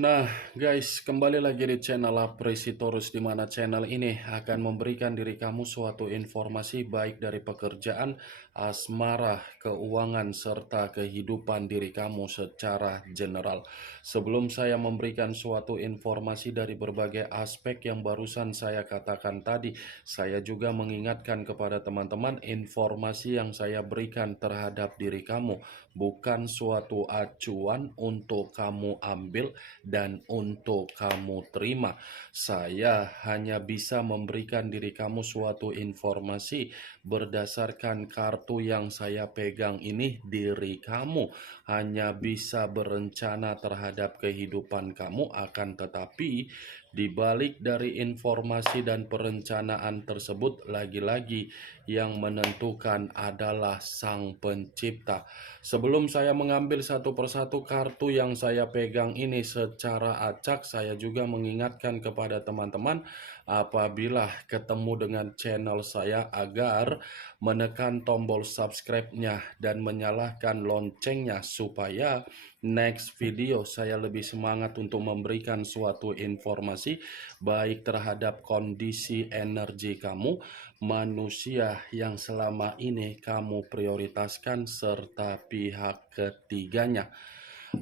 Nah, guys, kembali lagi di channel Apresitorus, di mana channel ini akan memberikan diri kamu suatu informasi baik dari pekerjaan, asmara, keuangan, serta kehidupan diri kamu secara general. Sebelum saya memberikan suatu informasi dari berbagai aspek yang barusan saya katakan tadi, saya juga mengingatkan kepada teman-teman informasi yang saya berikan terhadap diri kamu bukan suatu acuan untuk kamu ambil dan untuk kamu terima. Saya hanya bisa memberikan diri kamu suatu informasi berdasarkan kartu yang saya pegang ini. Diri kamu hanya bisa berencana terhadap kehidupan kamu, akan tetapi di balik dari informasi dan perencanaan tersebut, lagi-lagi yang menentukan adalah Sang Pencipta. Sebelum saya mengambil satu persatu kartu yang saya pegang ini secara acak, saya juga mengingatkan kepada teman-teman apabila ketemu dengan channel saya agar menekan tombol subscribe-nya dan menyalakan loncengnya supaya next video saya lebih semangat untuk memberikan suatu informasi baik terhadap kondisi energi kamu, manusia yang selama ini kamu prioritaskan, serta pihak ketiganya.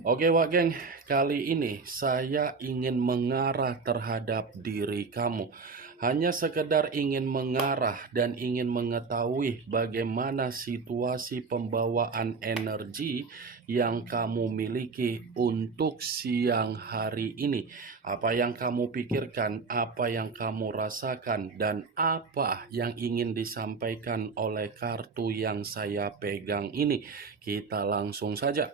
Oke Wak Geng, kali ini saya ingin mengarah terhadap diri kamu. Hanya sekedar ingin mengarah dan ingin mengetahui bagaimana situasi pembawaan energi yang kamu miliki untuk siang hari ini. Apa yang kamu pikirkan, apa yang kamu rasakan, dan apa yang ingin disampaikan oleh kartu yang saya pegang ini. Kita langsung saja.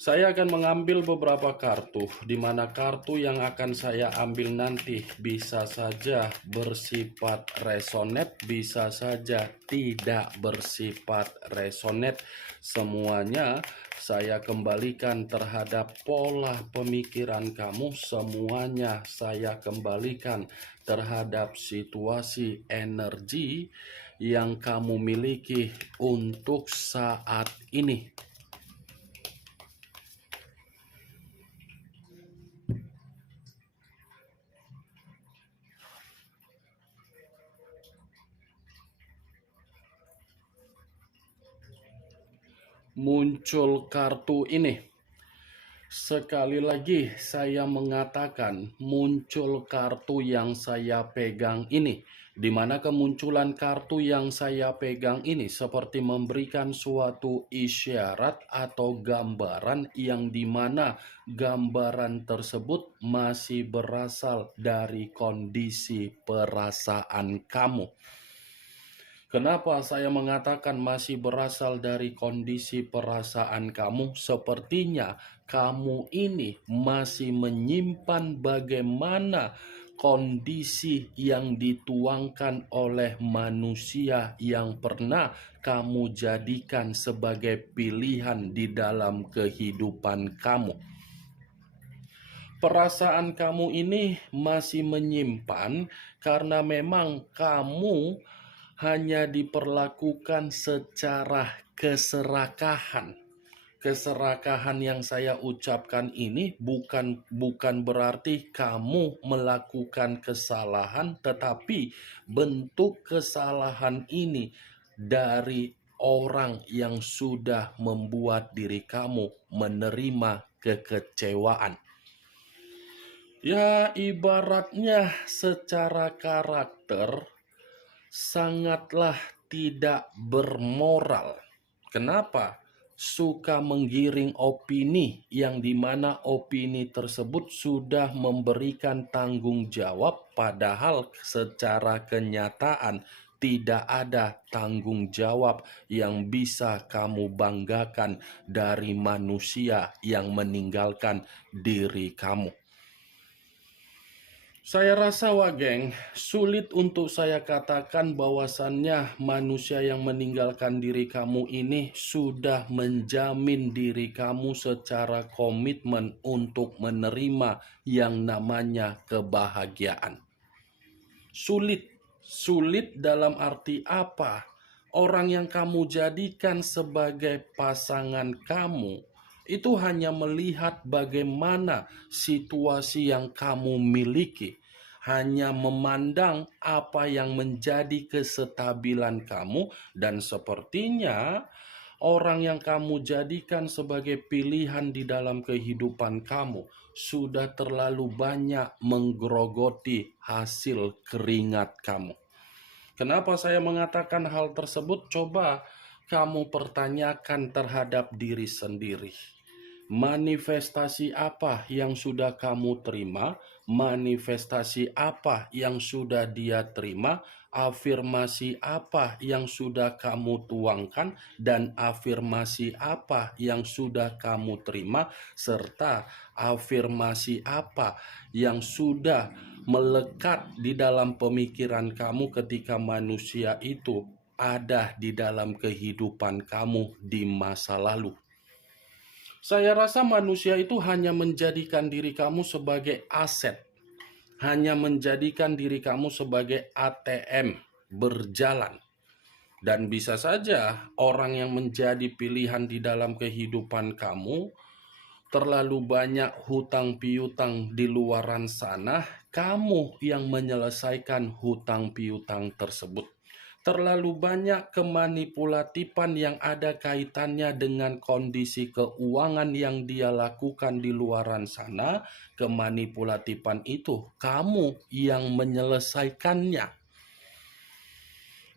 Saya akan mengambil beberapa kartu, di mana kartu yang akan saya ambil nanti bisa saja bersifat resonate, bisa saja tidak bersifat resonate. Semuanya saya kembalikan terhadap pola pemikiran kamu, semuanya saya kembalikan terhadap situasi energi yang kamu miliki untuk saat ini. Muncul kartu ini. Sekali lagi saya mengatakan muncul kartu yang saya pegang ini, di mana kemunculan kartu yang saya pegang ini seperti memberikan suatu isyarat atau gambaran yang dimana gambaran tersebut masih berasal dari kondisi perasaan kamu. Kenapa saya mengatakan masih berasal dari kondisi perasaan kamu? Sepertinya kamu ini masih menyimpan bagaimana kondisi yang dituangkan oleh manusia yang pernah kamu jadikan sebagai pilihan di dalam kehidupan kamu. Perasaan kamu ini masih menyimpan karena memang kamu hanya diperlakukan secara keserakahan. Keserakahan yang saya ucapkan ini bukan berarti kamu melakukan kesalahan, tetapi bentuk kesalahan ini dari orang yang sudah membuat diri kamu menerima kekecewaan. Ya, ibaratnya secara karakter sangatlah tidak bermoral. Kenapa? Suka menggiring opini yang dimana opini tersebut sudah memberikan tanggung jawab, padahal secara kenyataan tidak ada tanggung jawab yang bisa kamu banggakan dari manusia yang meninggalkan diri kamu. Saya rasa Wak Geng, sulit untuk saya katakan bahwasannya manusia yang meninggalkan diri kamu ini sudah menjamin diri kamu secara komitmen untuk menerima yang namanya kebahagiaan. Sulit dalam arti apa? Orang yang kamu jadikan sebagai pasangan kamu itu hanya melihat bagaimana situasi yang kamu miliki, hanya memandang apa yang menjadi kestabilan kamu, dan sepertinya orang yang kamu jadikan sebagai pilihan di dalam kehidupan kamu sudah terlalu banyak menggerogoti hasil keringat kamu. Kenapa saya mengatakan hal tersebut? Coba kamu pertanyakan terhadap diri sendiri. Manifestasi apa yang sudah kamu terima? Manifestasi apa yang sudah dia terima? Afirmasi apa yang sudah kamu tuangkan? Dan afirmasi apa yang sudah kamu terima? Serta afirmasi apa yang sudah melekat di dalam pemikiran kamu ketika manusia itu ada di dalam kehidupan kamu di masa lalu. Saya rasa manusia itu hanya menjadikan diri kamu sebagai aset, hanya menjadikan diri kamu sebagai ATM berjalan. Dan bisa saja orang yang menjadi pilihan di dalam kehidupan kamu terlalu banyak hutang piutang di luaran sana, kamu yang menyelesaikan hutang piutang tersebut. Terlalu banyak kemanipulatifan yang ada kaitannya dengan kondisi keuangan yang dia lakukan di luaran sana. Kemanipulatifan itu kamu yang menyelesaikannya.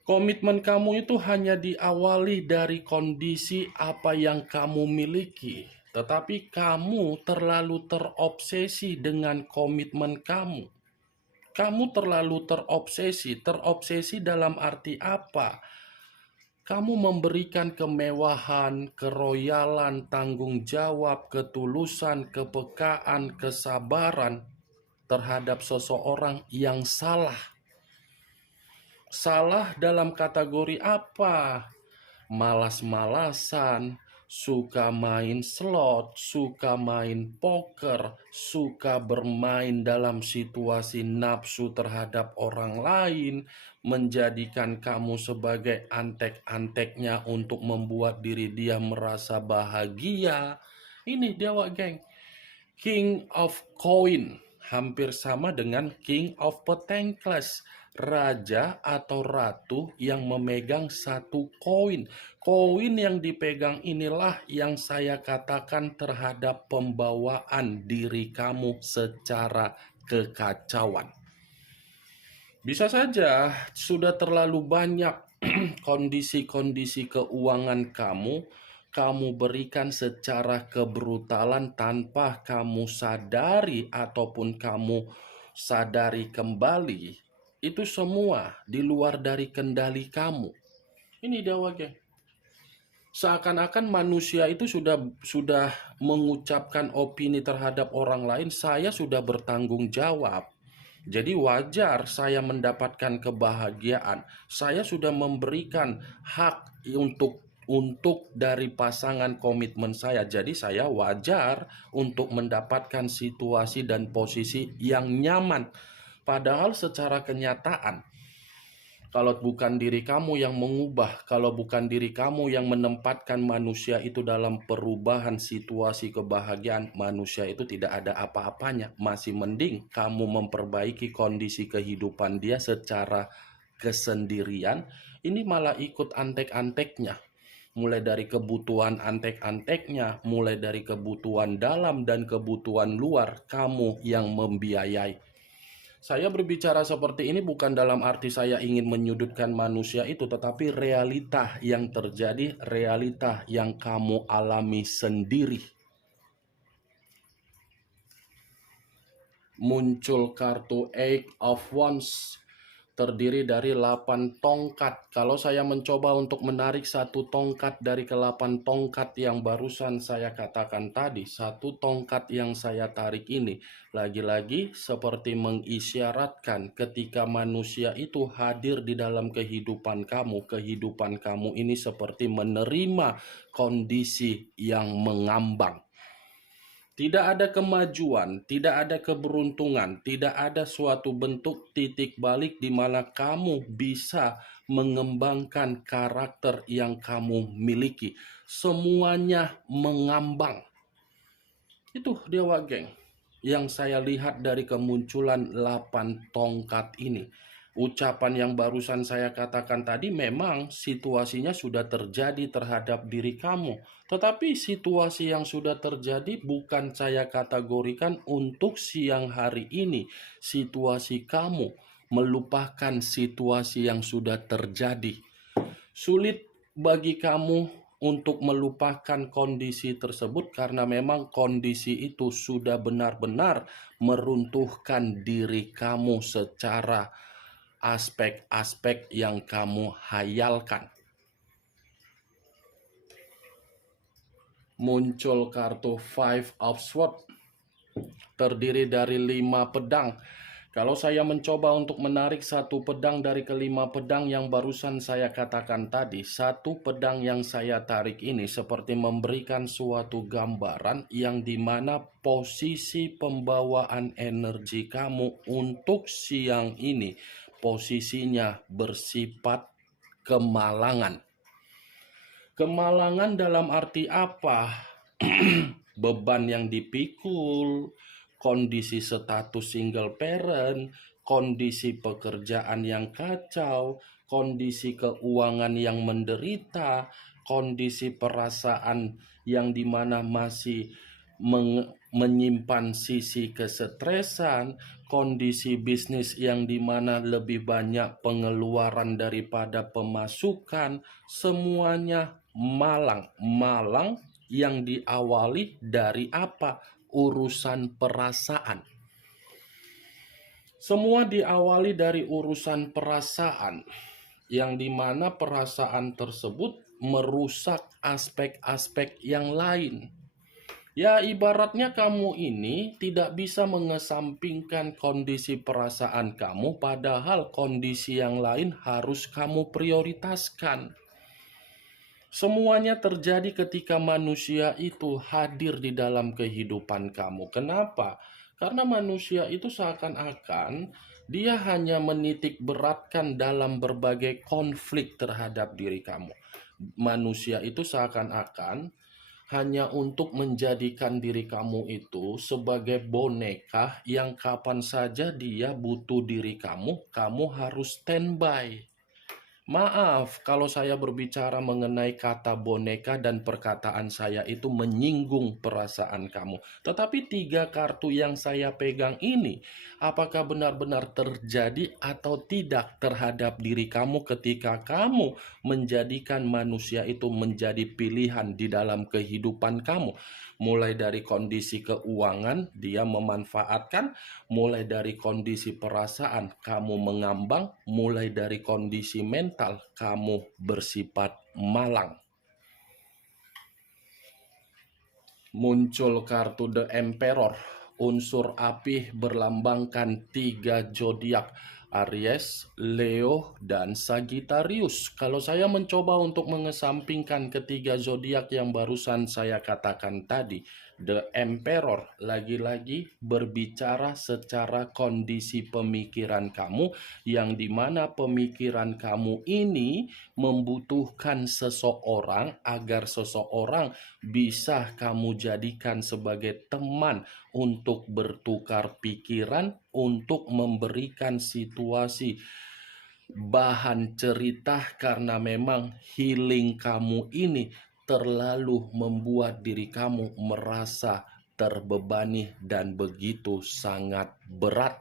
Komitmen kamu itu hanya diawali dari kondisi apa yang kamu miliki, tetapi kamu terlalu terobsesi dengan komitmen kamu. Kamu terlalu terobsesi dalam arti apa? Kamu memberikan kemewahan, keroyalan, tanggung jawab, ketulusan, kepekaan, kesabaran terhadap seseorang yang salah. Salah dalam kategori apa? Malas-malasan, suka main slot, suka main poker, suka bermain dalam situasi nafsu terhadap orang lain, menjadikan kamu sebagai antek-anteknya untuk membuat diri dia merasa bahagia. Ini Dewa geng, King of Coin hampir sama dengan King of Pentacles, raja atau ratu yang memegang satu koin. Koin yang dipegang inilah yang saya katakan terhadap pembawaan diri kamu secara kekacauan. Bisa saja sudah terlalu banyak kondisi-kondisi keuangan kamu berikan secara kebrutalan tanpa kamu sadari ataupun kamu sadari kembali. Itu semua di luar dari kendali kamu. Ini Dewa geng. Seakan-akan manusia itu sudah mengucapkan opini terhadap orang lain, saya sudah bertanggung jawab. Jadi wajar saya mendapatkan kebahagiaan. Saya sudah memberikan hak untuk dari pasangan komitmen saya. Jadi saya wajar untuk mendapatkan situasi dan posisi yang nyaman. Padahal secara kenyataan, kalau bukan diri kamu yang mengubah, kalau bukan diri kamu yang menempatkan manusia itu dalam perubahan situasi kebahagiaan, manusia itu tidak ada apa-apanya. Masih mending kamu memperbaiki kondisi kehidupan dia secara kesendirian. Ini malah ikut antek-anteknya. Mulai dari kebutuhan antek-anteknya, mulai dari kebutuhan dalam dan kebutuhan luar, kamu yang membiayai. Saya berbicara seperti ini bukan dalam arti saya ingin menyudutkan manusia itu, tetapi realita yang terjadi, realita yang kamu alami sendiri. Muncul kartu Eight of Wands, terdiri dari 8 tongkat. Kalau saya mencoba untuk menarik satu tongkat dari ke-8 tongkat yang barusan saya katakan tadi, satu tongkat yang saya tarik ini lagi-lagi seperti mengisyaratkan ketika manusia itu hadir di dalam kehidupan kamu ini seperti menerima kondisi yang mengambang. Tidak ada kemajuan, tidak ada keberuntungan, tidak ada suatu bentuk titik balik di mana kamu bisa mengembangkan karakter yang kamu miliki. Semuanya mengambang. Itu Dewa Geng yang saya lihat dari kemunculan 8 tongkat ini. Ucapan yang barusan saya katakan tadi memang situasinya sudah terjadi terhadap diri kamu. Tetapi situasi yang sudah terjadi bukan saya kategorikan untuk siang hari ini. Situasi kamu melupakan situasi yang sudah terjadi. Sulit bagi kamu untuk melupakan kondisi tersebut karena memang kondisi itu sudah benar-benar meruntuhkan diri kamu secara aspek-aspek yang kamu hayalkan. Muncul kartu Five of Swords, terdiri dari 5 pedang. Kalau saya mencoba untuk menarik satu pedang dari kelima pedang yang barusan saya katakan tadi, satu pedang yang saya tarik ini seperti memberikan suatu gambaran yang dimana posisi pembawaan energi kamu untuk siang ini, posisinya bersifat kemalangan. Kemalangan dalam arti apa? Beban yang dipikul, kondisi status single parent, kondisi pekerjaan yang kacau, kondisi keuangan yang menderita, kondisi perasaan yang dimana masih menyimpan sisi kesetresan, kondisi bisnis yang dimana lebih banyak pengeluaran daripada pemasukan, semuanya malang yang diawali dari apa? Urusan perasaan. Semua diawali dari urusan perasaan, yang dimana perasaan tersebut merusak aspek-aspek yang lain. Ya, ibaratnya kamu ini tidak bisa mengesampingkan kondisi perasaan kamu, padahal kondisi yang lain harus kamu prioritaskan. Semuanya terjadi ketika manusia itu hadir di dalam kehidupan kamu. Kenapa? Karena manusia itu seakan-akan dia hanya menitik beratkan dalam berbagai konflik terhadap diri kamu. Manusia itu seakan-akan hanya untuk menjadikan diri kamu itu sebagai boneka yang kapan saja dia butuh diri kamu, kamu harus standby. Maaf kalau saya berbicara mengenai kata boneka dan perkataan saya itu menyinggung perasaan kamu. Tetapi 3 kartu yang saya pegang ini, apakah benar-benar terjadi atau tidak terhadap diri kamu ketika kamu menjadikan manusia itu menjadi pilihan di dalam kehidupan kamu? Mulai dari kondisi keuangan, dia memanfaatkan. Mulai dari kondisi perasaan, kamu mengambang. Mulai dari kondisi mental, kamu bersifat malang. Muncul kartu The Emperor. Unsur api berlambangkan 3 zodiak. Aries, Leo, dan Sagittarius. Kalau saya mencoba untuk mengesampingkan ketiga zodiak yang barusan saya katakan tadi, The Emperor lagi-lagi berbicara secara kondisi pemikiran kamu, yang dimana pemikiran kamu ini membutuhkan seseorang agar seseorang bisa kamu jadikan sebagai teman untuk bertukar pikiran, untuk memberikan situasi bahan cerita, karena memang healing kamu ini terlalu membuat diri kamu merasa terbebani dan begitu sangat berat.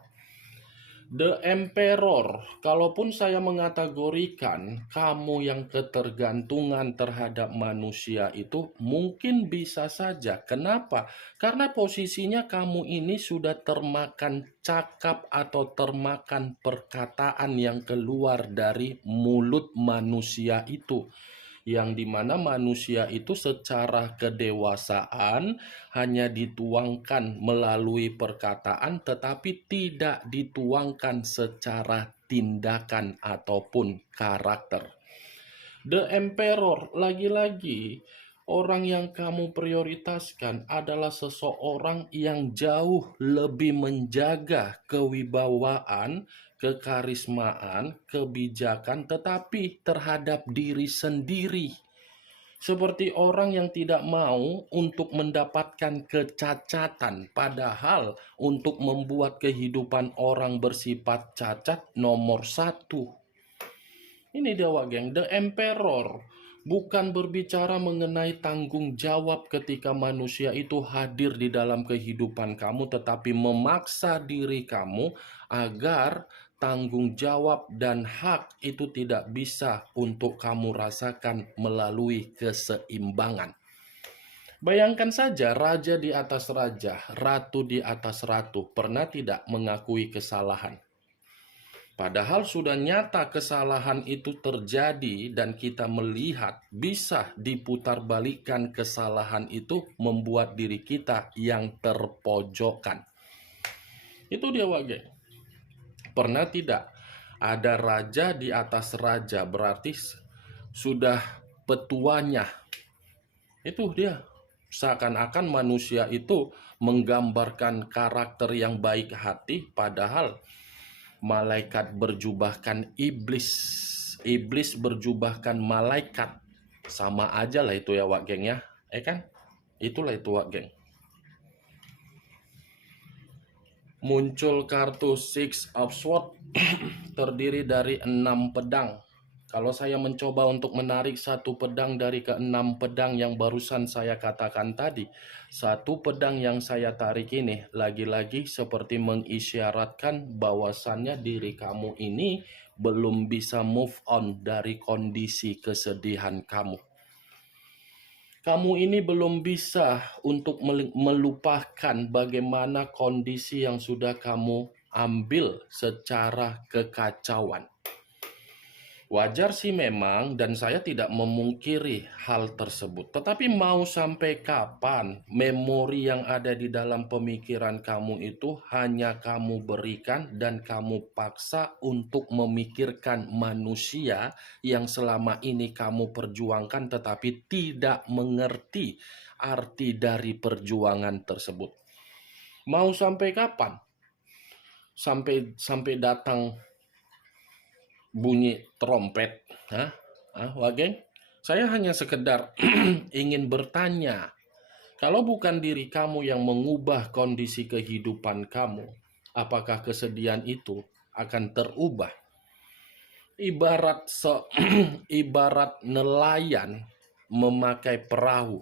The Emperor, kalaupun saya mengategorikan kamu yang ketergantungan terhadap manusia itu mungkin bisa saja. Kenapa? Karena posisinya kamu ini sudah termakan cakap atau termakan perkataan yang keluar dari mulut manusia itu, yang dimana manusia itu secara kedewasaan hanya dituangkan melalui perkataan tetapi tidak dituangkan secara tindakan ataupun karakter. The Emperor, lagi-lagi orang yang kamu prioritaskan adalah seseorang yang jauh lebih menjaga kewibawaan, kekarismaan, kebijakan, tetapi terhadap diri sendiri. Seperti orang yang tidak mau untuk mendapatkan kecacatan, padahal untuk membuat kehidupan orang bersifat cacat nomor satu. Ini dia Wak Geng, The Emperor bukan berbicara mengenai tanggung jawab ketika manusia itu hadir di dalam kehidupan kamu, tetapi memaksa diri kamu agar tanggung jawab dan hak itu tidak bisa untuk kamu rasakan melalui keseimbangan. Bayangkan saja raja di atas raja, ratu di atas ratu, pernah tidak mengakui kesalahan? Padahal sudah nyata kesalahan itu terjadi dan kita melihat bisa diputarbalikkan kesalahan itu membuat diri kita yang terpojokkan. Itu dia Wage. Pernah tidak ada raja di atas raja, berarti sudah petuanya. Itu dia. Seakan-akan manusia itu menggambarkan karakter yang baik hati, padahal malaikat berjubahkan iblis, iblis berjubahkan malaikat. Sama aja lah itu ya Wak Geng ya, kan? Itulah itu Wak Geng. Muncul kartu Six of Swords terdiri dari 6 pedang. Kalau saya mencoba untuk menarik satu pedang dari ke-6 pedang yang barusan saya katakan tadi, satu pedang yang saya tarik ini lagi-lagi seperti mengisyaratkan bahwasannya diri kamu ini belum bisa move on dari kondisi kesedihan kamu. Kamu ini belum bisa untuk melupakan bagaimana kondisi yang sudah kamu ambil secara kekacauan. Wajar sih memang, dan saya tidak memungkiri hal tersebut. Tetapi mau sampai kapan memori yang ada di dalam pemikiran kamu itu hanya kamu berikan dan kamu paksa untuk memikirkan manusia yang selama ini kamu perjuangkan tetapi tidak mengerti arti dari perjuangan tersebut. Mau sampai kapan? Sampai datang bunyi trompet. Wak Geng? Saya hanya sekedar ingin bertanya, kalau bukan diri kamu yang mengubah kondisi kehidupan kamu, apakah kesedihan itu akan terubah? Ibarat nelayan memakai perahu.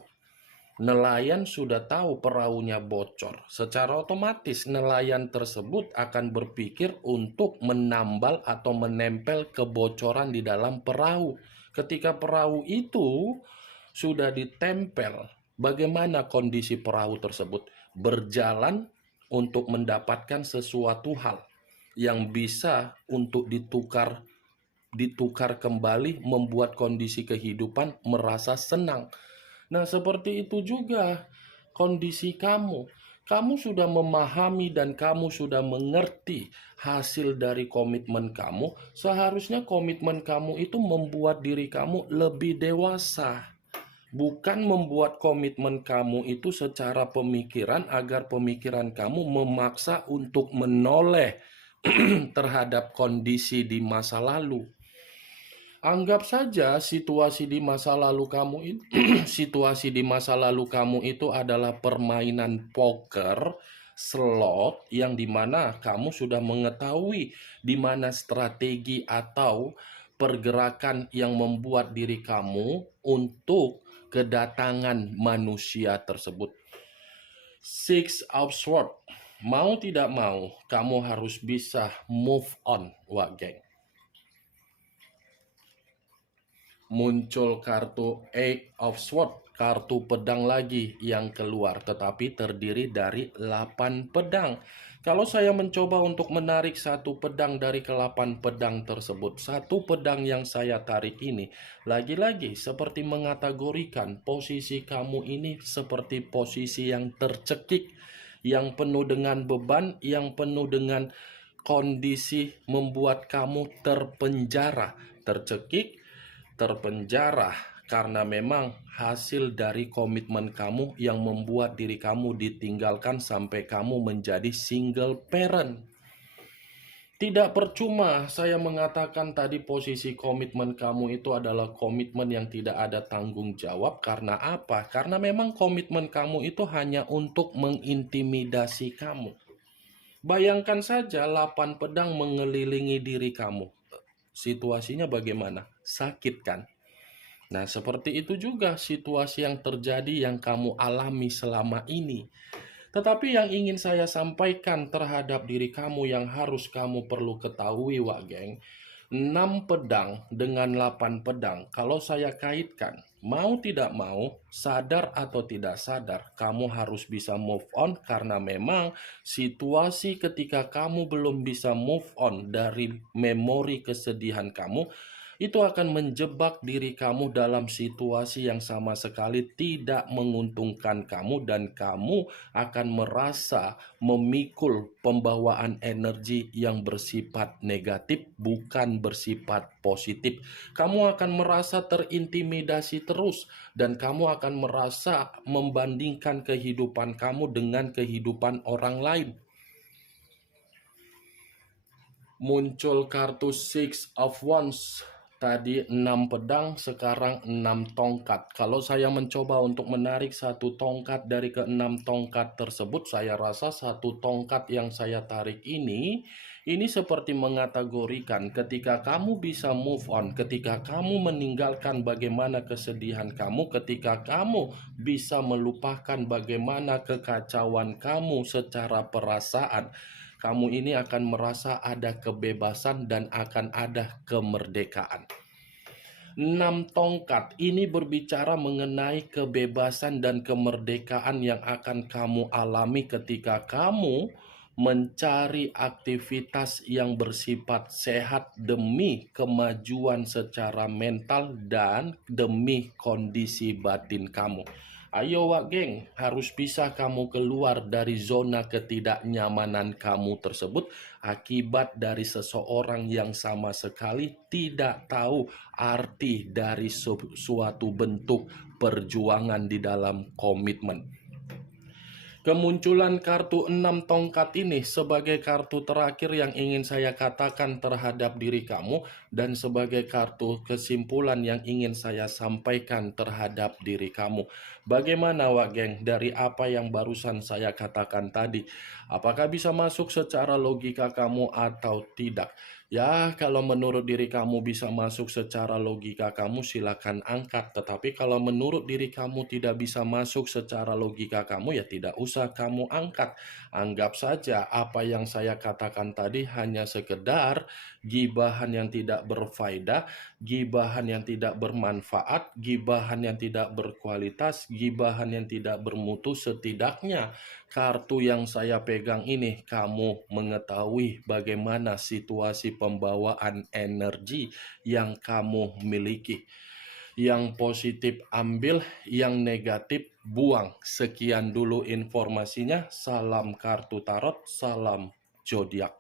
Nelayan sudah tahu perahunya bocor. Secara otomatis nelayan tersebut akan berpikir untuk menambal atau menempel kebocoran di dalam perahu. Ketika perahu itu sudah ditempel, bagaimana kondisi perahu tersebut? Berjalan untuk mendapatkan sesuatu hal yang bisa untuk ditukar kembali, membuat kondisi kehidupan merasa senang. Nah, seperti itu juga kondisi kamu. Kamu sudah memahami dan kamu sudah mengerti hasil dari komitmen kamu. Seharusnya komitmen kamu itu membuat diri kamu lebih dewasa. Bukan membuat komitmen kamu itu secara pemikiran agar pemikiran kamu memaksa untuk menoleh terhadap kondisi di masa lalu. Anggap saja situasi di masa lalu kamu itu situasi di masa lalu kamu itu adalah permainan poker slot yang dimana kamu sudah mengetahui di mana strategi atau pergerakan yang membuat diri kamu untuk kedatangan manusia tersebut. Six of Swords. Mau tidak mau, kamu harus bisa move on, Wak Geng. Muncul kartu Eight of Swords, kartu pedang lagi yang keluar, tetapi terdiri dari 8 pedang. Kalau saya mencoba untuk menarik satu pedang dari ke-8 pedang tersebut, satu pedang yang saya tarik ini lagi-lagi seperti mengategorikan posisi kamu ini seperti posisi yang tercekik, yang penuh dengan beban, yang penuh dengan kondisi membuat kamu terpenjara, tercekik, terpenjara karena memang hasil dari komitmen kamu yang membuat diri kamu ditinggalkan sampai kamu menjadi single parent. Tidak percuma saya mengatakan tadi posisi komitmen kamu itu adalah komitmen yang tidak ada tanggung jawab. Karena apa? Karena memang komitmen kamu itu hanya untuk mengintimidasi kamu. Bayangkan saja 8 pedang mengelilingi diri kamu. Situasinya bagaimana? Sakit kan? Nah, seperti itu juga situasi yang terjadi yang kamu alami selama ini. Tetapi yang ingin saya sampaikan terhadap diri kamu yang harus kamu perlu ketahui, Wak Geng, 6 pedang dengan 8 pedang, kalau saya kaitkan, mau tidak mau, sadar atau tidak sadar, kamu harus bisa move on karena memang situasi ketika kamu belum bisa move on dari memori kesedihan kamu, itu akan menjebak diri kamu dalam situasi yang sama sekali tidak menguntungkan kamu dan kamu akan merasa memikul pembawaan energi yang bersifat negatif bukan bersifat positif. Kamu akan merasa terintimidasi terus dan kamu akan merasa membandingkan kehidupan kamu dengan kehidupan orang lain. Muncul kartu Six of Wands. Tadi 6 pedang, sekarang 6 tongkat. Kalau saya mencoba untuk menarik satu tongkat dari ke-6 tongkat tersebut, saya rasa satu tongkat yang saya tarik ini seperti mengategorikan ketika kamu bisa move on, ketika kamu meninggalkan bagaimana kesedihan kamu, ketika kamu bisa melupakan bagaimana kekacauan kamu secara perasaan, kamu ini akan merasa ada kebebasan dan akan ada kemerdekaan. 6 tongkat ini berbicara mengenai kebebasan dan kemerdekaan yang akan kamu alami ketika kamu mencari aktivitas yang bersifat sehat demi kemajuan secara mental dan demi kondisi batin kamu. Ayo Wak Geng, harus bisa kamu keluar dari zona ketidaknyamanan kamu tersebut akibat dari seseorang yang sama sekali tidak tahu arti dari suatu bentuk perjuangan di dalam komitmen. Kemunculan kartu 6 tongkat ini sebagai kartu terakhir yang ingin saya katakan terhadap diri kamu dan sebagai kartu kesimpulan yang ingin saya sampaikan terhadap diri kamu. Bagaimana Wak Geng dari apa yang barusan saya katakan tadi? Apakah bisa masuk secara logika kamu atau tidak? Ya, kalau menurut diri kamu bisa masuk secara logika kamu silakan angkat. Tetapi kalau menurut diri kamu tidak bisa masuk secara logika kamu ya tidak usah kamu angkat. Anggap saja apa yang saya katakan tadi hanya sekedar gibahan yang tidak berfaedah, gibahan yang tidak bermanfaat, gibahan yang tidak berkualitas, gibahan yang tidak bermutu. Setidaknya kartu yang saya pegang ini kamu mengetahui bagaimana situasi pembawaan energi yang kamu miliki. Yang positif ambil, yang negatif buang. Sekian dulu informasinya. Salam kartu tarot, salam zodiak.